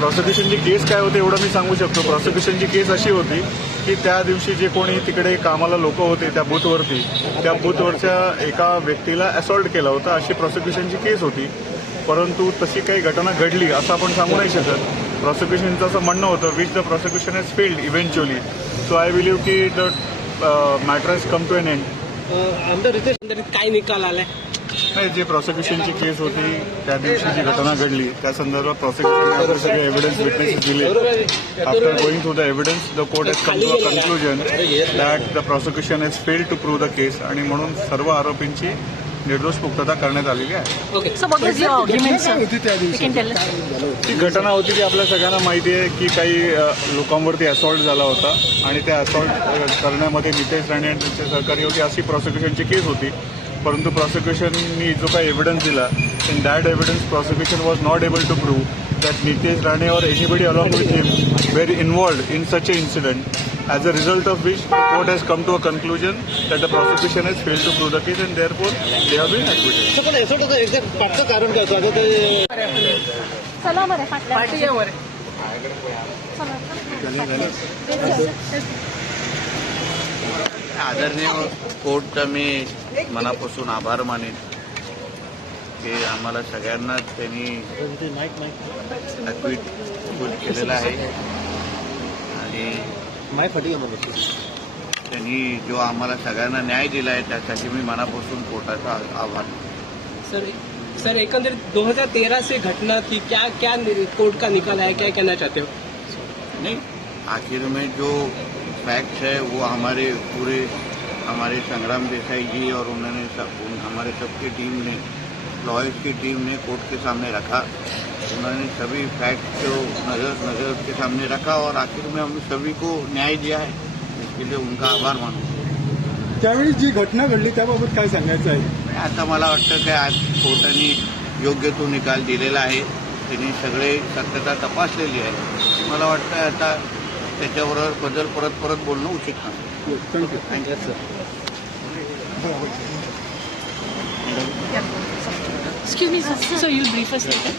प्रॉसिक्युशनची केस काय होते एवढं मी सांगू शकतो. प्रॉसिक्युशनची केस अशी होती की त्या दिवशी जे कोणी तिकडे कामाला लोक होते त्या बूथवरती, त्या बूथवरच्या एका व्यक्तीला असॉल्ट केला होता, अशी प्रॉसिक्युशनची केस होती. परंतु तशी काही घटना घडली असं आपण सांगू नाही शकत. प्रॉसिक्युशनचं असं म्हणणं होतं which the prosecution has failed eventually. So I believe की the matter has come to an end. आमदार रितेश एकंदरीत काय निकाल आलाय? नाही, जे प्रॉसिक्युशनची केस होती त्या दिवशी जी घटना घडली त्या संदर्भात प्रॉसिक्युशनने सगळे एव्हिडन्स विटनेसेस दिले. After going through the evidence the court has come to a conclusion that the prosecution has failed to prove the case आणि म्हणून सर्व आरोपींची निर्दोष मुक्तता करण्यात आलेली आहे. ती घटना होती ती आपल्या सगळ्यांना माहिती आहे की काही लोकांवरती असॉल्ट झाला होता आणि त्या असॉल्ट करण्यामध्ये नितेश राणे आणि त्यांचे सहकारी होते अशी प्रॉसिक्युशनची केस होती. परंतु प्रॉसिक्युशननी जो काही एव्हिडन्स दिला in that evidence prosecution was not able to prove that Nitesh Rane or anybody along with him very involved in such a incident. As a result of which the court has come to a conclusion that the prosecution has failed to prove the case and therefore they have been acquitted. पण असं exact पाठचं कारण काय होतं? चला बरं party या बरं. आदरणीय कोर्टचा मी मनापासून आभार मानेन की आम्हाला सगळ्यांना त्यांनी ॲक्विट केलेलं आहे आणि त्यांनी जो आम्हाला सगळ्यांना न्याय दिला आहे त्यासाठी मी मनापासून कोर्टाचा आभार. सर एकंदरीत 2013 से घटना थी, क्या क्या कोर्ट का निकाल है, क्या कहना चाहते हो? नहीं, आखिर में जो फैक्ट्स है वो हमारे संग्राम देसाई जी और उन्होंने हमारे सबकी टीम ने, लॉयर्स की टीम ने कोर्ट के सामने रखा. उन्होंने सभी फैक्ट को नजर के सामने रखा और आखिर में हम सभी को न्याय दिया है. इसके लिए उनका आभार मानतो. त्यावेळी जी घटना घडली त्याबाबत काय सांगायचं आहे? आता मला वाटतं की आज कोर्टाने योग्य तो निकाल दिलेला आहे. त्यांनी सगळे सत्यता तपासलेली आहे. मला वाटतं आता त्याच्याबरोबर बद्दल परत बोलणं उचित नाही. Thank you sir. Excuse me, sir. So you'll brief us later.